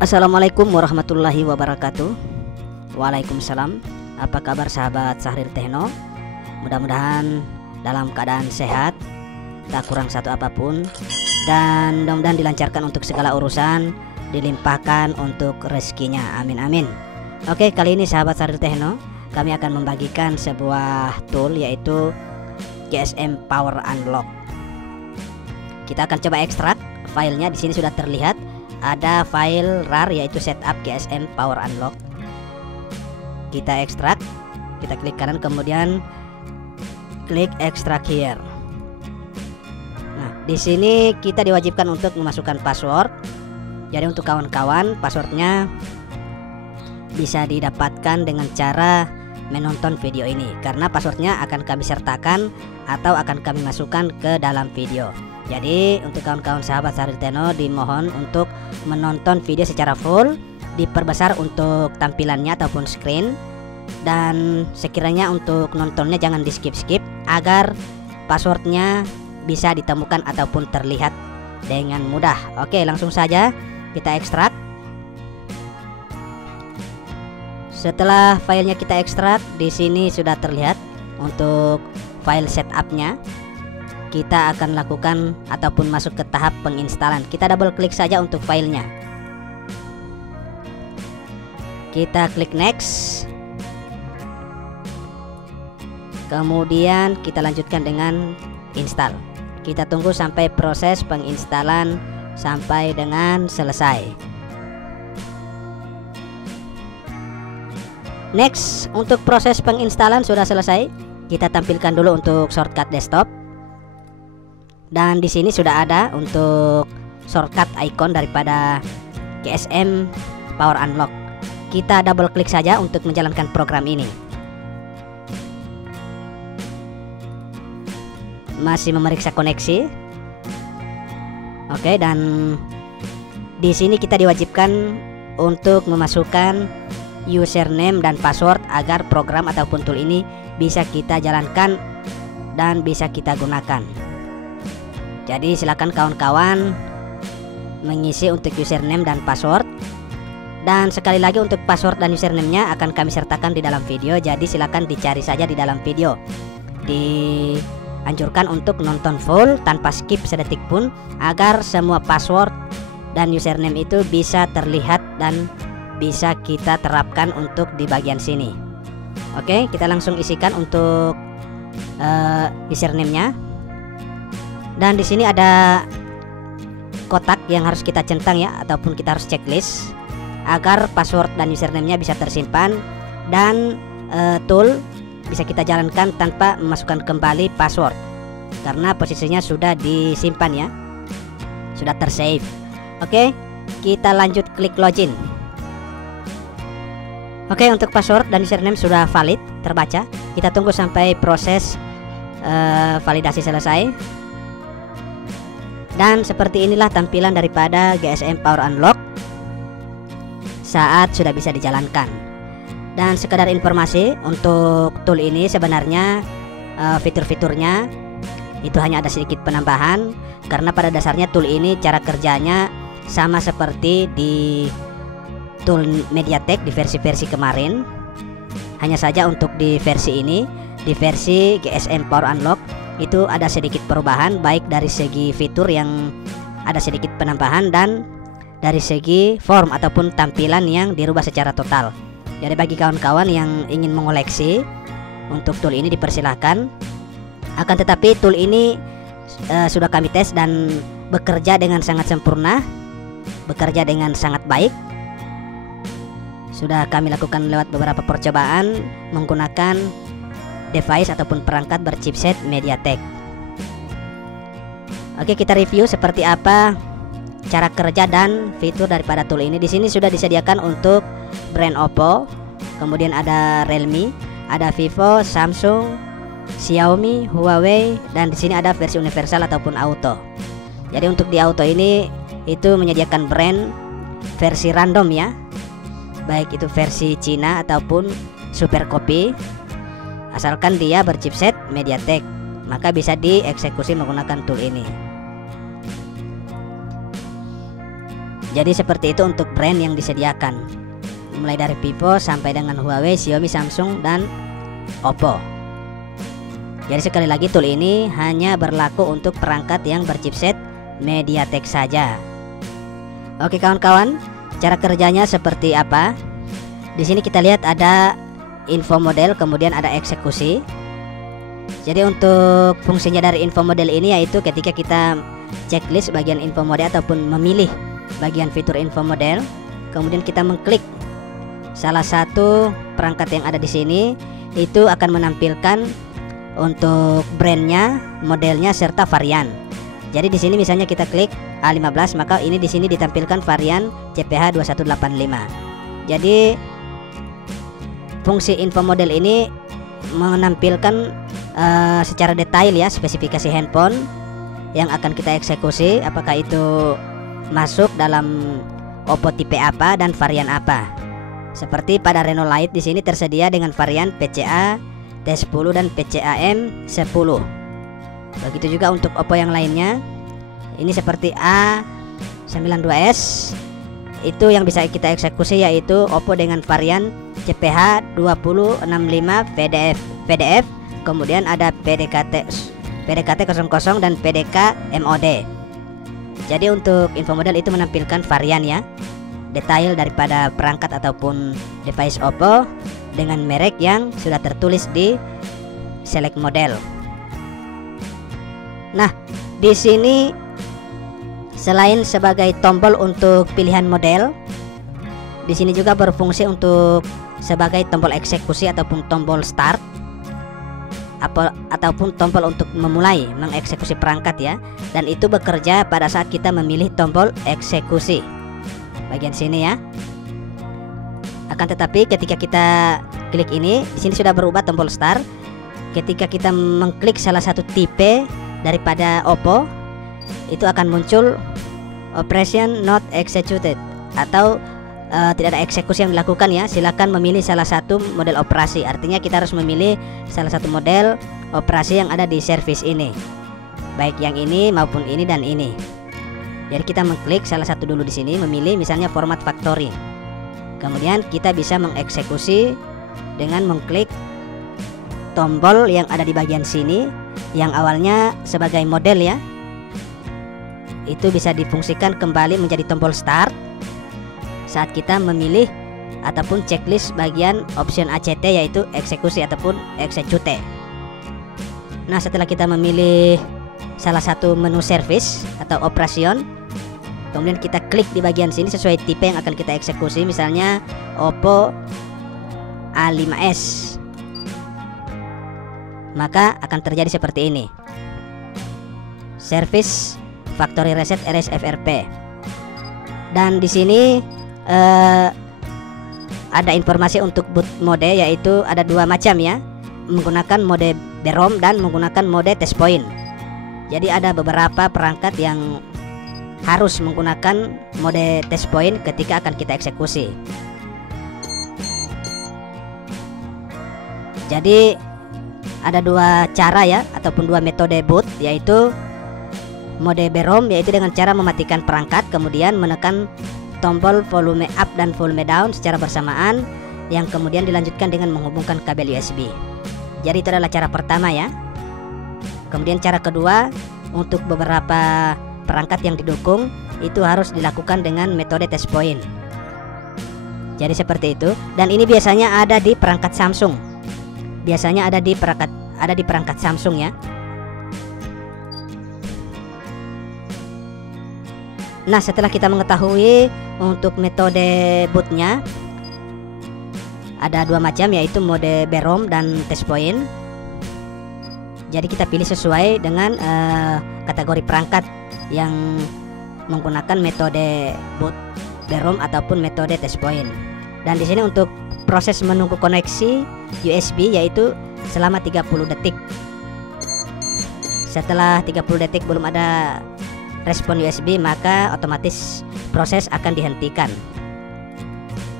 Assalamualaikum warahmatullahi wabarakatuh. Waalaikumsalam. Apa kabar sahabat Sahrir Techno? Mudah-mudahan dalam keadaan sehat, tak kurang satu apapun, dan mudah-mudahan dilancarkan untuk segala urusan, dilimpahkan untuk rezekinya. Amin amin. Oke, kali ini sahabat Sahrir Techno, kami akan membagikan sebuah tool, yaitu GSM Power Unlock. Kita akan coba ekstrak filenya. Di sini sudah terlihat ada file RAR, yaitu setup GSM Power Unlock. Kita ekstrak, kita klik kanan, kemudian klik extract here. Nah, di sini kita diwajibkan untuk memasukkan password. Jadi untuk kawan-kawan, passwordnya bisa didapatkan dengan cara menonton video ini, karena passwordnya akan kami sertakan atau akan kami masukkan ke dalam video. Jadi untuk kawan-kawan sahabat Sahrir Techno dimohon untuk menonton video secara full, diperbesar untuk tampilannya ataupun screen, dan sekiranya untuk nontonnya jangan di skip-skip agar passwordnya bisa ditemukan ataupun terlihat dengan mudah. Oke, langsung saja kita ekstrak. Setelah filenya kita ekstrak, di sini sudah terlihat untuk file setupnya. Kita akan lakukan ataupun masuk ke tahap penginstalan. Kita double klik saja untuk filenya. Kita klik next. Kemudian kita lanjutkan dengan install. Kita tunggu sampai proses penginstalan sampai dengan selesai. Next, untuk proses penginstalan sudah selesai. Kita tampilkan dulu untuk shortcut desktop. Dan di sini sudah ada untuk shortcut icon daripada GSM Power Unlock. Kita double klik saja untuk menjalankan program ini. Masih memeriksa koneksi. Oke, dan di sini kita diwajibkan untuk memasukkan username dan password agar program ataupun tool ini bisa kita jalankan dan bisa kita gunakan. Jadi silakan kawan-kawan mengisi untuk username dan password. Dan sekali lagi untuk password dan username-nya akan kami sertakan di dalam video. Jadi silakan dicari saja di dalam video. Dianjurkan untuk nonton full tanpa skip sedetik pun agar semua password dan username itu bisa terlihat dan bisa kita terapkan untuk di bagian sini. Oke, kita langsung isikan untuk username-nya. Dan di sini ada kotak yang harus kita centang ya, ataupun kita harus checklist agar password dan username-nya bisa tersimpan dan tool bisa kita jalankan tanpa memasukkan kembali password, karena posisinya sudah disimpan ya, sudah tersave. Oke, kita lanjut klik login. Oke, untuk password dan username sudah valid, terbaca. Kita tunggu sampai proses validasi selesai. Dan seperti inilah tampilan daripada GSM Power Unlock saat sudah bisa dijalankan. Dan sekedar informasi, untuk tool ini sebenarnya fitur-fiturnya itu hanya ada sedikit penambahan, karena pada dasarnya tool ini cara kerjanya sama seperti di tool MediaTek di versi-versi kemarin. Hanya saja untuk di versi ini, di versi GSM Power Unlock, itu ada sedikit perubahan, baik dari segi fitur yang ada sedikit penambahan dan dari segi form ataupun tampilan yang dirubah secara total. Jadi bagi kawan-kawan yang ingin mengoleksi untuk tool ini dipersilahkan. Akan tetapi tool ini sudah kami tes dan bekerja dengan sangat sempurna, bekerja dengan sangat baik. Sudah kami lakukan lewat beberapa percobaan menggunakan device ataupun perangkat berchipset MediaTek. Oke, kita review seperti apa cara kerja dan fitur daripada tool ini. Di sini sudah disediakan untuk brand Oppo, kemudian ada Realme, ada Vivo, Samsung, Xiaomi, Huawei, dan di sini ada versi universal ataupun auto. Jadi untuk di auto ini itu menyediakan brand versi random ya, baik itu versi Cina ataupun super copy. Asalkan dia berchipset MediaTek, maka bisa dieksekusi menggunakan tool ini. Jadi seperti itu untuk brand yang disediakan, mulai dari Vivo sampai dengan Huawei, Xiaomi, Samsung, dan Oppo. Jadi sekali lagi, tool ini hanya berlaku untuk perangkat yang berchipset MediaTek saja. Oke kawan-kawan, cara kerjanya seperti apa? Di sini kita lihat ada info model, kemudian ada eksekusi. Jadi untuk fungsinya dari info model ini yaitu ketika kita checklist bagian info model ataupun memilih bagian fitur info model, kemudian kita mengklik salah satu perangkat yang ada di sini, itu akan menampilkan untuk brandnya, modelnya, serta varian. Jadi di sini misalnya kita klik A15, maka ini di sini ditampilkan varian CPH 2185. Jadi fungsi info model ini menampilkan secara detail ya spesifikasi handphone yang akan kita eksekusi, apakah itu masuk dalam Oppo tipe apa dan varian apa. Seperti pada Reno Lite di sini tersedia dengan varian PCA T10 dan PCA M10. Begitu juga untuk Oppo yang lainnya. Ini seperti A92s, itu yang bisa kita eksekusi yaitu Oppo dengan varian CPH 2065 VDF, kemudian ada PDKT 00 dan PDK MOD. Jadi untuk info model itu menampilkan varian ya, detail daripada perangkat ataupun device Oppo dengan merek yang sudah tertulis di select model. Nah, di sini selain sebagai tombol untuk pilihan model, di sini juga berfungsi untuk sebagai tombol eksekusi ataupun tombol start ataupun tombol untuk memulai mengeksekusi perangkat ya. Dan itu bekerja pada saat kita memilih tombol eksekusi bagian sini ya. Akan tetapi ketika kita klik ini, di sini sudah berubah tombol start. Ketika kita mengklik salah satu tipe daripada Oppo, itu akan muncul operation not executed atau tidak ada eksekusi yang dilakukan ya. Silakan memilih salah satu model operasi. Artinya kita harus memilih salah satu model operasi yang ada di service ini, baik yang ini maupun ini dan ini. Jadi kita mengklik salah satu dulu di sini, memilih misalnya format factory. Kemudian kita bisa mengeksekusi dengan mengklik tombol yang ada di bagian sini yang awalnya sebagai model ya. Itu bisa difungsikan kembali menjadi tombol start saat kita memilih ataupun checklist bagian option ACT yaitu eksekusi ataupun execute. Nah, setelah kita memilih salah satu menu service atau operation, kemudian kita klik di bagian sini sesuai tipe yang akan kita eksekusi, misalnya Oppo A5s, maka akan terjadi seperti ini, service factory reset RSFRP. Dan di sini ada informasi untuk boot mode, yaitu ada dua macam ya, menggunakan mode BROM dan menggunakan mode test point. Jadi ada beberapa perangkat yang harus menggunakan mode test point ketika akan kita eksekusi. Jadi ada dua cara ya, ataupun dua metode boot, yaitu mode BROM, yaitu dengan cara mematikan perangkat kemudian menekan tombol volume up dan volume down secara bersamaan, yang kemudian dilanjutkan dengan menghubungkan kabel USB. Jadi itu adalah cara pertama ya. Kemudian cara kedua, untuk beberapa perangkat yang didukung itu harus dilakukan dengan metode test point. Jadi seperti itu. Dan ini biasanya ada di perangkat Samsung. Biasanya ada di perangkat Samsung ya. Nah, setelah kita mengetahui untuk metode bootnya, ada dua macam, yaitu mode BROM dan test point. Jadi kita pilih sesuai dengan kategori perangkat yang menggunakan metode boot BROM ataupun metode test point. Dan di sini untuk proses menunggu koneksi USB yaitu selama 30 detik. Setelah 30 detik belum ada respon USB, maka otomatis proses akan dihentikan.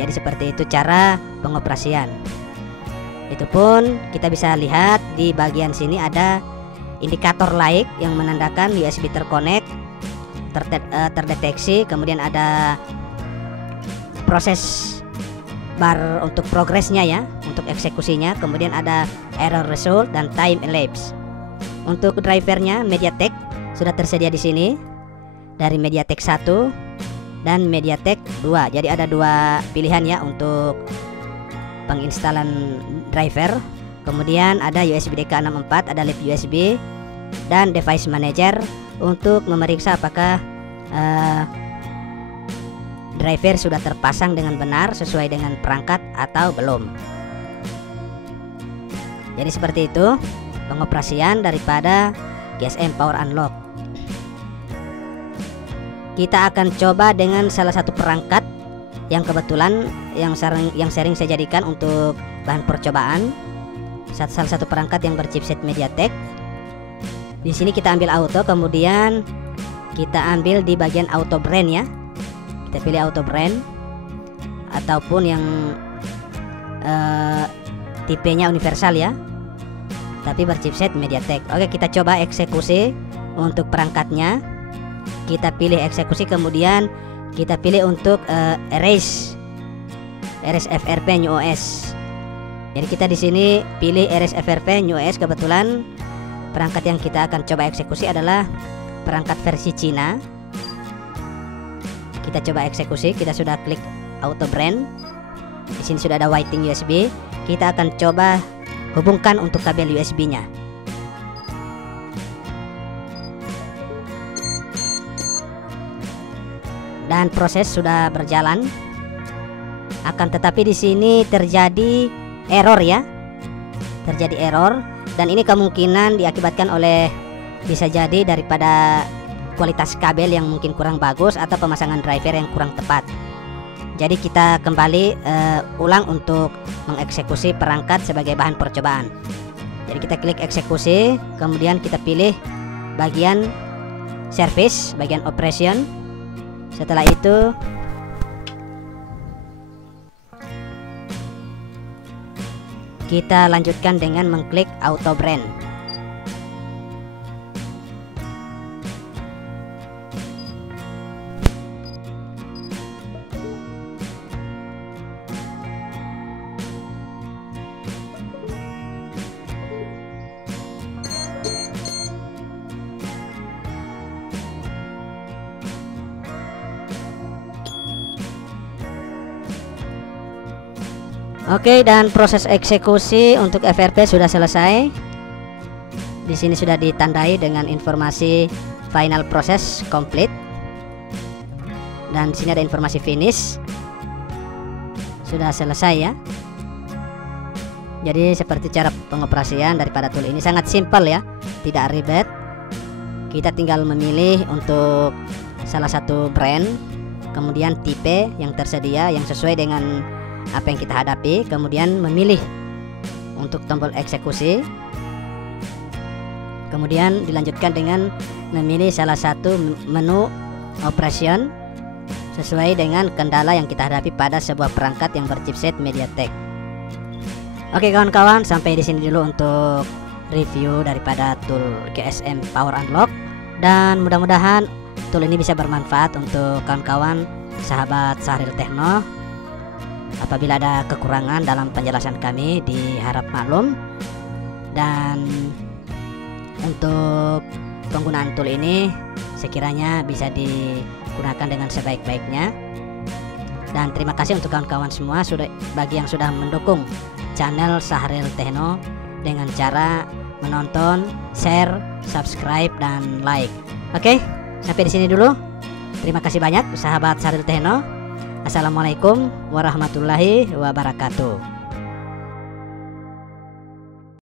Jadi seperti itu cara pengoperasian. Itu pun kita bisa lihat di bagian sini ada indikator light yang menandakan USB terkonek. terdeteksi, kemudian ada proses bar untuk progresnya ya, untuk eksekusinya, kemudian ada error result dan time elapsed. Untuk drivernya MediaTek sudah tersedia di sini dari MediaTek 1 dan MediaTek 2. Jadi ada dua pilihan ya untuk penginstalan driver. Kemudian ada USB DK64, ada Live USB dan Device Manager untuk memeriksa apakah driver sudah terpasang dengan benar sesuai dengan perangkat atau belum. Jadi seperti itu pengoperasian daripada GSM Power Unlock. Kita akan coba dengan salah satu perangkat yang kebetulan yang sering saya jadikan untuk bahan percobaan. Salah satu perangkat yang berchipset MediaTek. Di sini kita ambil auto, kemudian kita ambil di bagian auto brand ya. Kita pilih auto brand ataupun yang tipenya universal ya, tapi berchipset MediaTek. Oke, kita coba eksekusi untuk perangkatnya. Kita pilih eksekusi, kemudian kita pilih untuk erase FRP New OS. Jadi kita di sini pilih erase FRP New OS. Kebetulan perangkat yang kita akan coba eksekusi adalah perangkat versi Cina. Kita coba eksekusi, kita sudah klik auto brand. Di sini sudah ada whiting USB. Kita akan coba hubungkan untuk kabel USB-nya. Dan proses sudah berjalan. Akan tetapi di sini terjadi error ya. Terjadi error dan ini kemungkinan diakibatkan oleh, bisa jadi daripada kualitas kabel yang mungkin kurang bagus atau pemasangan driver yang kurang tepat. Jadi kita kembali ulang untuk mengeksekusi perangkat sebagai bahan percobaan. Jadi kita klik eksekusi, kemudian kita pilih bagian service, bagian operation. Setelah itu kita lanjutkan dengan mengklik auto brand. Oke, dan proses eksekusi untuk FRP sudah selesai. Di sini sudah ditandai dengan informasi final process complete. Dan di sini ada informasi finish. Sudah selesai ya. Jadi seperti cara pengoperasian daripada tool ini sangat simpel ya, tidak ribet. Kita tinggal memilih untuk salah satu brand, kemudian tipe yang tersedia yang sesuai dengan apa yang kita hadapi, kemudian memilih untuk tombol eksekusi, kemudian dilanjutkan dengan memilih salah satu menu operation sesuai dengan kendala yang kita hadapi pada sebuah perangkat yang berchipset MediaTek. Oke kawan-kawan, sampai di sini dulu untuk review daripada tool GSM Power Unlock, dan mudah-mudahan tool ini bisa bermanfaat untuk kawan-kawan sahabat Sahril Techno. Apabila ada kekurangan dalam penjelasan kami diharap maklum. Dan untuk penggunaan tool ini sekiranya bisa digunakan dengan sebaik-baiknya. Dan terima kasih untuk kawan-kawan semua bagi yang sudah mendukung channel Sahril Techno dengan cara menonton, share, subscribe, dan like. Oke, sampai di sini dulu. Terima kasih banyak sahabat Sahril Techno. Assalamualaikum warahmatullahi wabarakatuh.